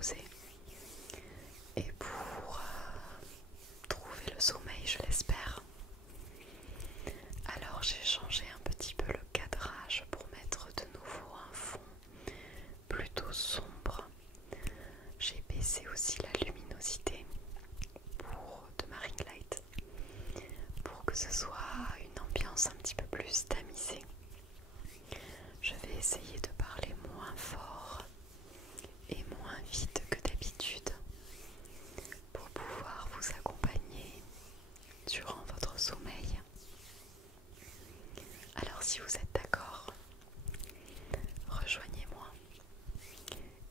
reposer et pour trouver le sommeil, je l'espère. Alors j'ai changé un petit peu le cadrage pour mettre de nouveau un fond plutôt sombre. J'ai baissé aussi la luminosité de ma ring light pour que ce soit une ambiance un petit peu plus tamisée. Je vais essayer de parler moins fort et moins vite que d'habitude pour pouvoir vous accompagner durant votre sommeil. Alors si vous êtes d'accord, rejoignez-moi.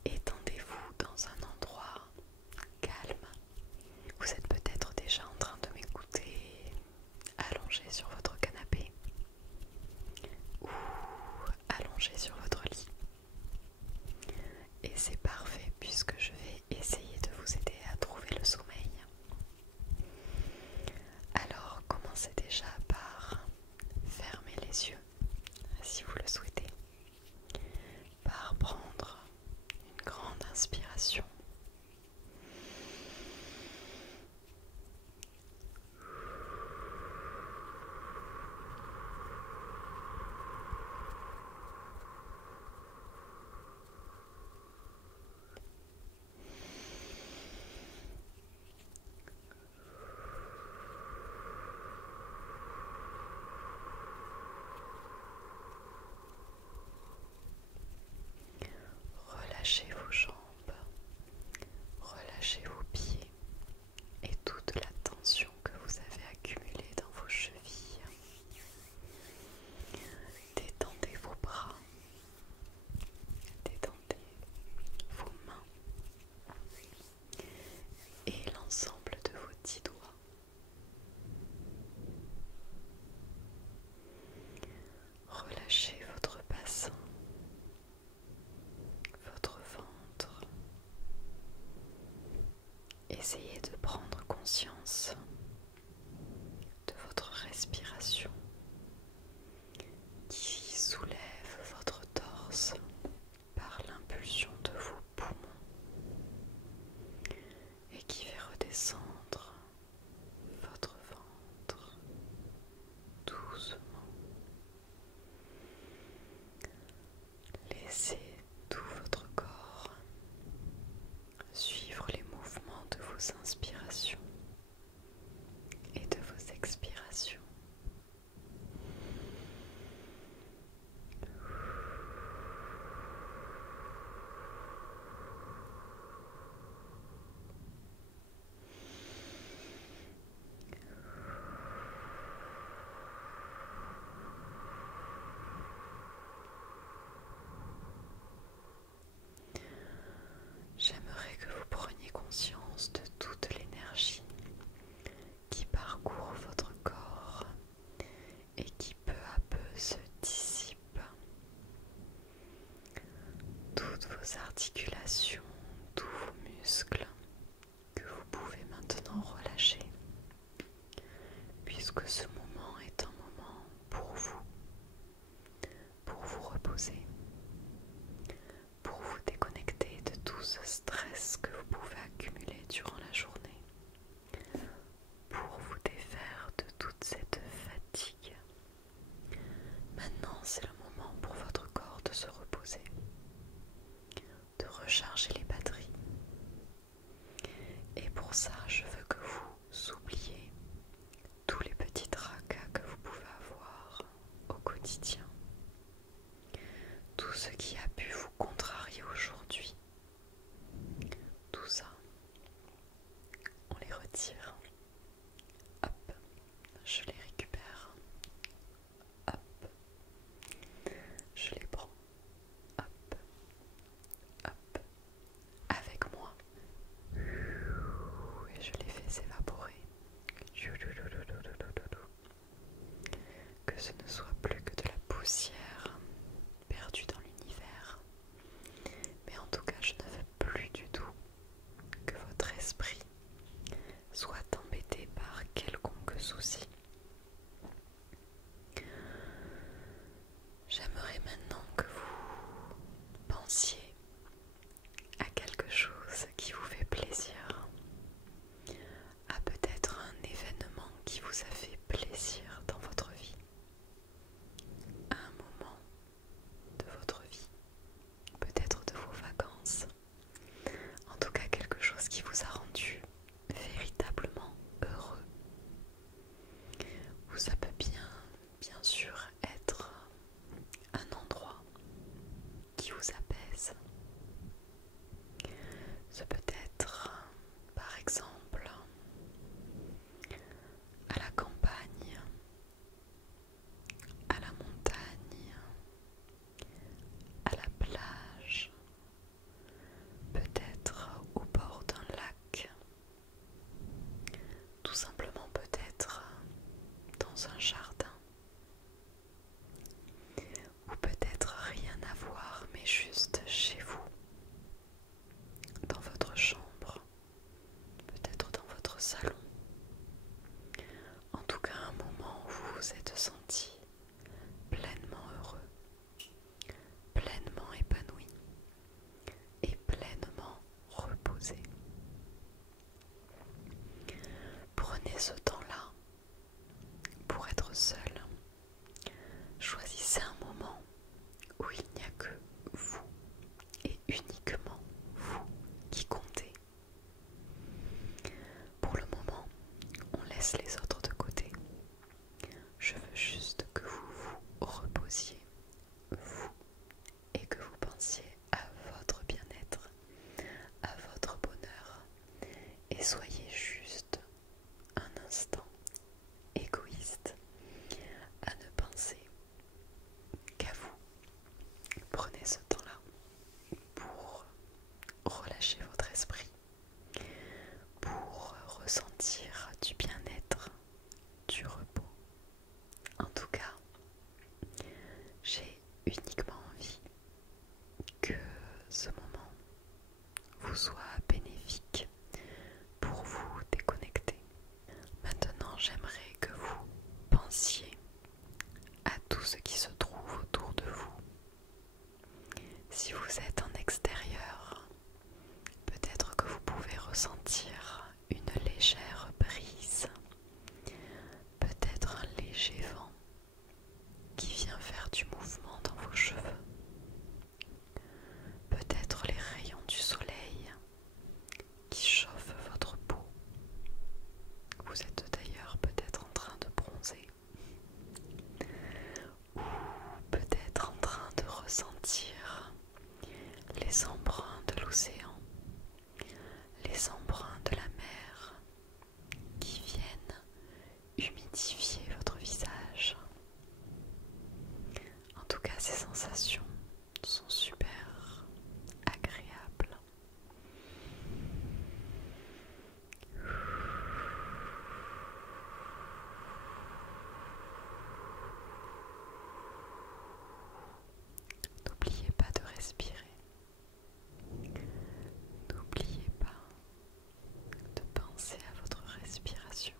Étendez-vous dans un endroit calme. Vous êtes peut-être déjà en train de m'écouter allongé sur votre canapé ou allongé sur votre lit. Et c'est parfait puisque je vais essayer de vous aider à trouver le sommeil. Alors commencez déjà par fermer les yeux si vous le souhaitez, par prendre une grande inspiration. Relâchez vos jambes, relâchez vos pieds et toute la tension que vous avez accumulée dans vos chevilles. Détendez vos bras, détendez vos mains et l'ensemble de vos 10 doigts. Relâchez votre bassin, votre ventre. Essayez de prendre conscience de votre respiration qui soulève votre torse par l'impulsion de vos poumons et qui fait redescendre votre ventre doucement. Laissez tout votre corps suivre les mouvements de vos inspirations et de vos expirations. J'aimerais que vous preniez conscience de toute l'énergie qui parcourt votre corps et qui peu à peu se dissipe. Toutes vos articulations, tous vos muscles que vous pouvez maintenant relâcher, puisque ce moment est un moment pour vous reposer, pour vous déconnecter de tout ce stress que vous pouvez accumuler durant la journée, pour vous défaire de toute cette fatigue. Maintenant, c'est le moment pour votre corps de se reposer, de recharger les batteries. Et pour ça, je veux que vous oubliez tous les petits tracas que vous pouvez avoir au quotidien. Tout ce qui a pu vous contrarier aujourd'hui, tout ça, on les retire. Hop, je les récupère. Hop, je les prends. Hop, hop, et soyez juste un instant égoïste à ne penser qu'à vous. Prenez ce temps-là pour relâcher votre esprit, pour ressentir du bien-être, du repos. En tout cas, j'ai uniquement envie que ce moment vous soit bénéfique pour vous déconnecter. Maintenant, j'aimerais que vous pensiez à tout ce qui se trouve autour de vous. Si vous êtes en extérieur, peut-être que vous pouvez ressentir une légère brise, peut-être un léger vent qui vient faire du mouvement dans vos cheveux, peut-être les rayons du soleil qui chauffent votre peau. Vous êtes d'ailleurs peut-être en train de bronzer, ou peut-être en train de ressentir les embruns de l'océan, les embruns de la mer qui viennent humidifier votre visage. En tout cas, ces sensations sont super agréables. N'oubliez pas de respirer. N'oubliez pas de penser à votre respiration.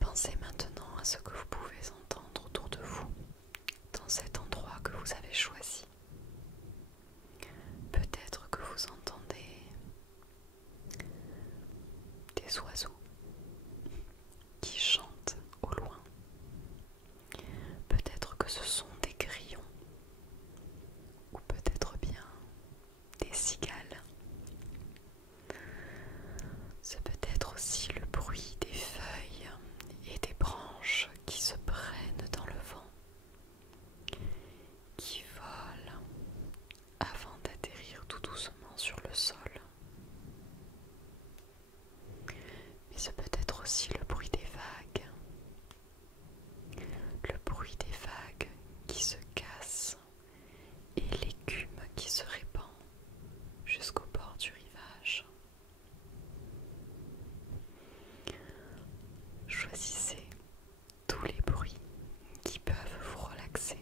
Pensez maintenant à ce que vous pouvez entendre autour de vous, dans cet endroit que vous avez choisi. Peut-être que vous entendez des oiseaux qui chantent au loin. Peut-être que ce sont des grillons, ou peut-être bien des cigales. C'est peut-être aussi le bruit des feuilles et des branches qui se prennent dans le vent, qui volent avant d'atterrir tout doucement sur le sol. Mais c'est peut-être aussi le bruit des vagues, le bruit des vagues qui se cassent et l'écume qui se répand jusqu'au bord du rivage. Choisissez tous les bruits qui peuvent vous relaxer.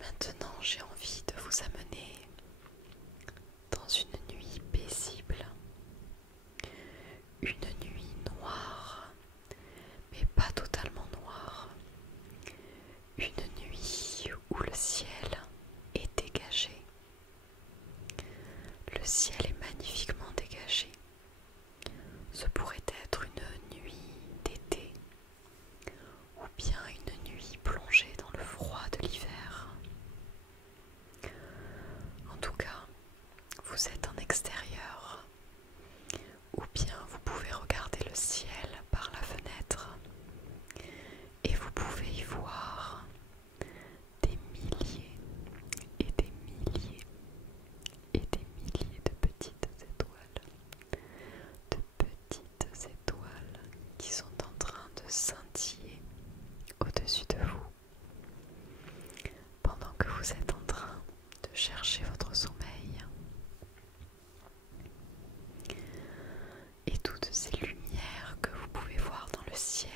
Maintenant, j'ai envie de vous amener dans une nuit paisible, une nuit noire, mais pas totalement noire, une nuit où le ciel est dégagé. Le ciel est magnifiquement dégagé. Ce pourrait être une nuit d'été ou bien une nuit plongée dans le froid de l'hiver. En tout cas, vous êtes en extérieur ou bien vous pouvez regarder le ciel par la fenêtre et vous pouvez y voir des milliers et des milliers et des milliers de petites étoiles qui sont en train de scintiller au-dessus de vous pendant que vous êtes en train de chercher votre sommeil. Et toutes ces lumières que vous pouvez voir dans le ciel,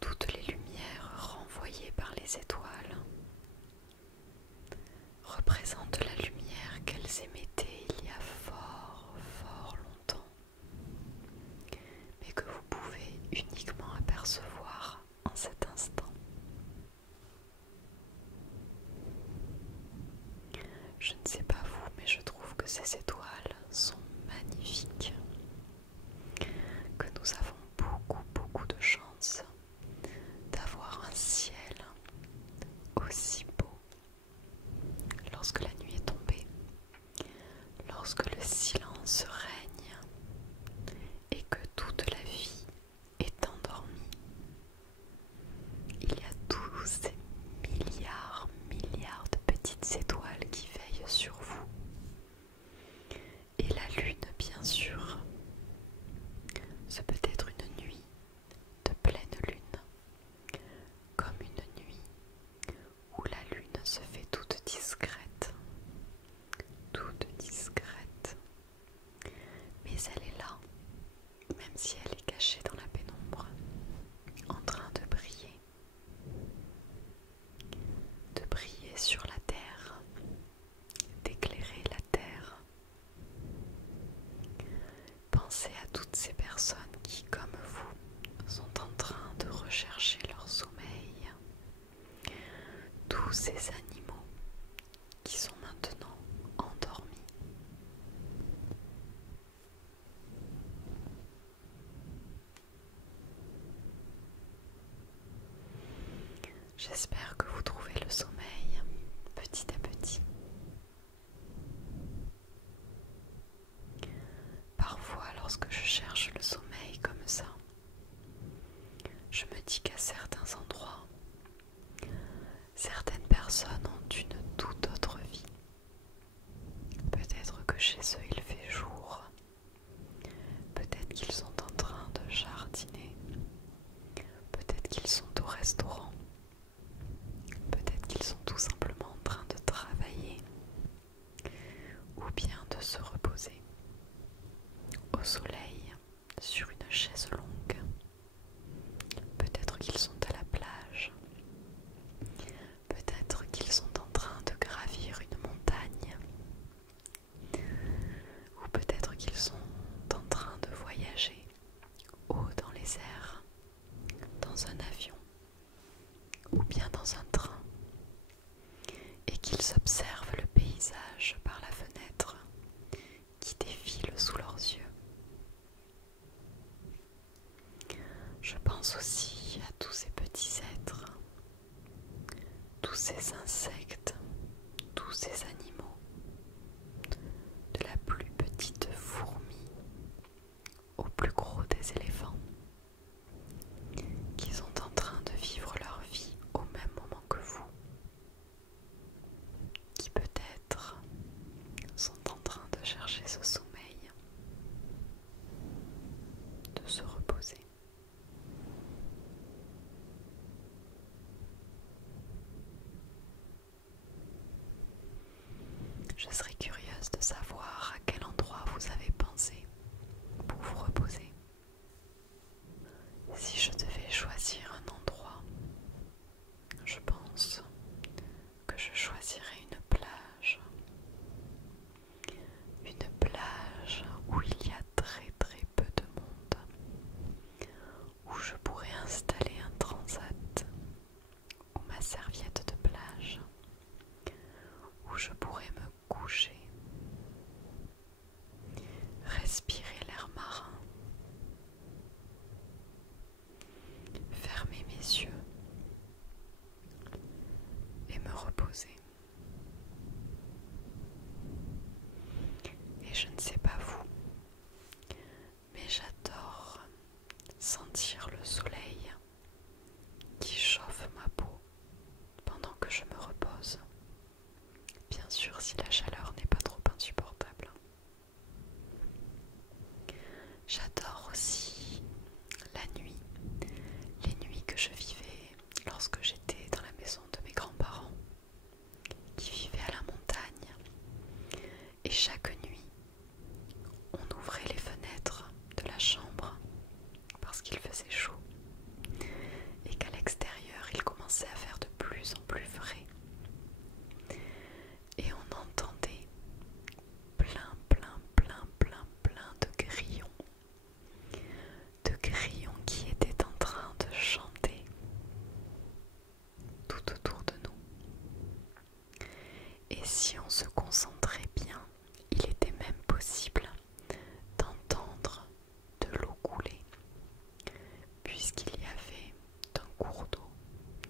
toutes les lumières renvoyées par les étoiles, représentent la lumière qu'elles émettaient il y a fort, fort longtemps, mais que vous pouvez uniquement apercevoir en cet instant. Je ne sais pas vous, mais je trouve que ces étoiles sont magnifiques, que nous avons beaucoup de chance d'avoir un ciel aussi beau. Lorsque la nuit est tombée, lorsque le silence toutes ces personnes qui, comme vous, sont en train de rechercher leur sommeil, tous ces animaux qui sont maintenant endormis. J'espère que vous trouvez le sommeil petit à petit. Parfois, lorsque je cherche le sommeil comme ça, je me dis qu'à certains endroits, certaines personnes ont une toute autre vie. Peut-être que chez eux il fait jour, peut-être qu'ils sont en train de jardiner, peut-être qu'ils sont au restaurant, peut-être qu'ils sont tout simplement en train de travailler ou bien de se reposer au soleil sur une chaise longue. Peut-être qu'ils sont à la plage, peut-être qu'ils sont en train de gravir une montagne, ou peut-être qu'ils sont en train de voyager haut dans les airs, dans un avion ou bien dans un train, et qu'ils observent le paysage par la fenêtre qui défile sous leurs yeux. Je pense aussi à tous ces petits êtres, tous ces insectes, tous ces animaux, de la plus petite fourmi au plus gros des éléphants, qui sont en train de vivre leur vie au même moment que vous, qui peut-être sont en train de chercher ce sommeil, de se reposer. Je serais curieuse de savoir à quel endroit vous avez pensé pour vous reposer. Si je devais choisir un endroit, je pense que je choisirais une plage. Une plage où il y a très très peu de monde, où je pourrais installer un transat ou ma serviette de plage, où je pourrais me coucher, respirer l'air marin, fermer mes yeux et me reposer. Et je ne sais pas vous, mais j'adore sentir le soleil qui chauffe ma peau pendant que je me repose. Bien sûr, si la chaleur n'est pas trop insupportable. J'adore aussi la nuit, les nuits que je vivais lorsque j'étais dans la maison de mes grands-parents, qui vivaient à la montagne. Et chaque nuit, on ouvrait les fenêtres de la chambre parce qu'il faisait chaud et qu'à l'extérieur, il commençait à faire de plus en plus frais. Et on entendait plein de grillons qui étaient en train de chanter tout autour de nous. Et si on se concentrait bien, il était même possible d'entendre de l'eau couler, puisqu'il y avait un cours d'eau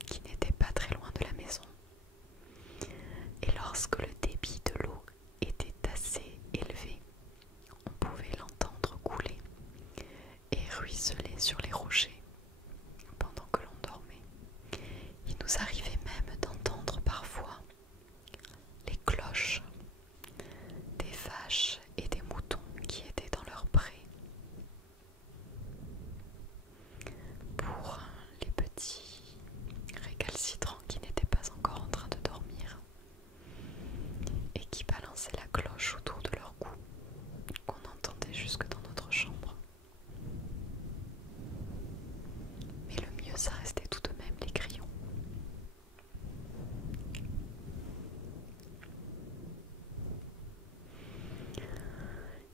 qui n'était pas très loin de la maison. Et lorsque le débit de l'eau était assez élevé, on pouvait l'entendre couler et ruisseler sur les rochers pendant que l'on dormait. Il nous arrivait même d'entendre parfois les cloches des vaches et des moutons qui étaient dans leur pré. Pour les petits récalcitrants qui n'étaient pas encore en train de dormir et qui balançaient la cloche autour de leur cou, qu'on entendait jusque dans notre chambre. Mais le mieux, ça restait tout de même les grillons.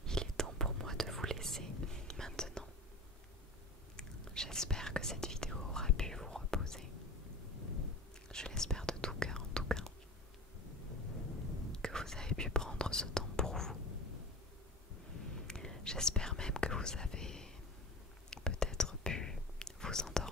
Il est temps pour moi de vous laisser vous avez pu prendre ce temps pour vous. J'espère même que vous avez peut-être pu vous endormir.